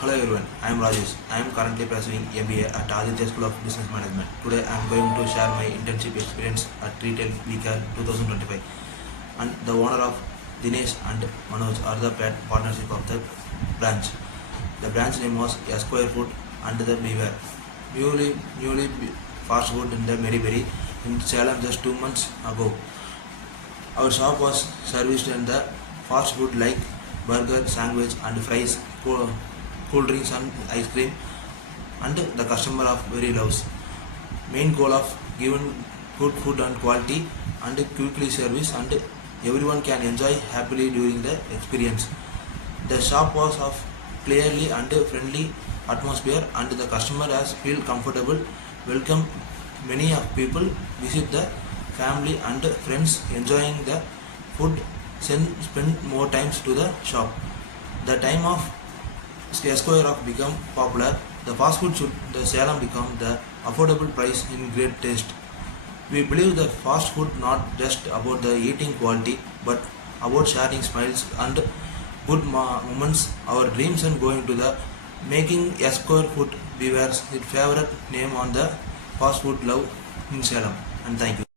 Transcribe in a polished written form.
Hello everyone, I am Rajesh. I am currently pursuing MBA at Aditya School of Business Management. Today I am going to share my internship experience at Retail Weekend 2025. And the owner of Dinesh and Manoj are the partnership of the branch. The branch name was Esquire Food and the Beware. Newly fast food in the Meriberi in Salem just 2 months ago. Our shop was serviced in the fast food like burger, sandwich and fries, cool drinks and ice cream, and the customer of very loves. Main goal of giving good food and quality and quickly service and everyone can enjoy happily during the experience. The shop was of clearly and friendly atmosphere and the customer has feel comfortable, welcome. Many of people visit the family and friends enjoying the food, spend more times to the shop. The time of Esquire of become popular, the fast food should the Salem become the affordable price in great taste. We believe that fast food not just about the eating quality but about sharing smiles and good moments. Our dreams and going to the making Esquire Food Beware's its favorite name on the fast food love in Salem. And thank you.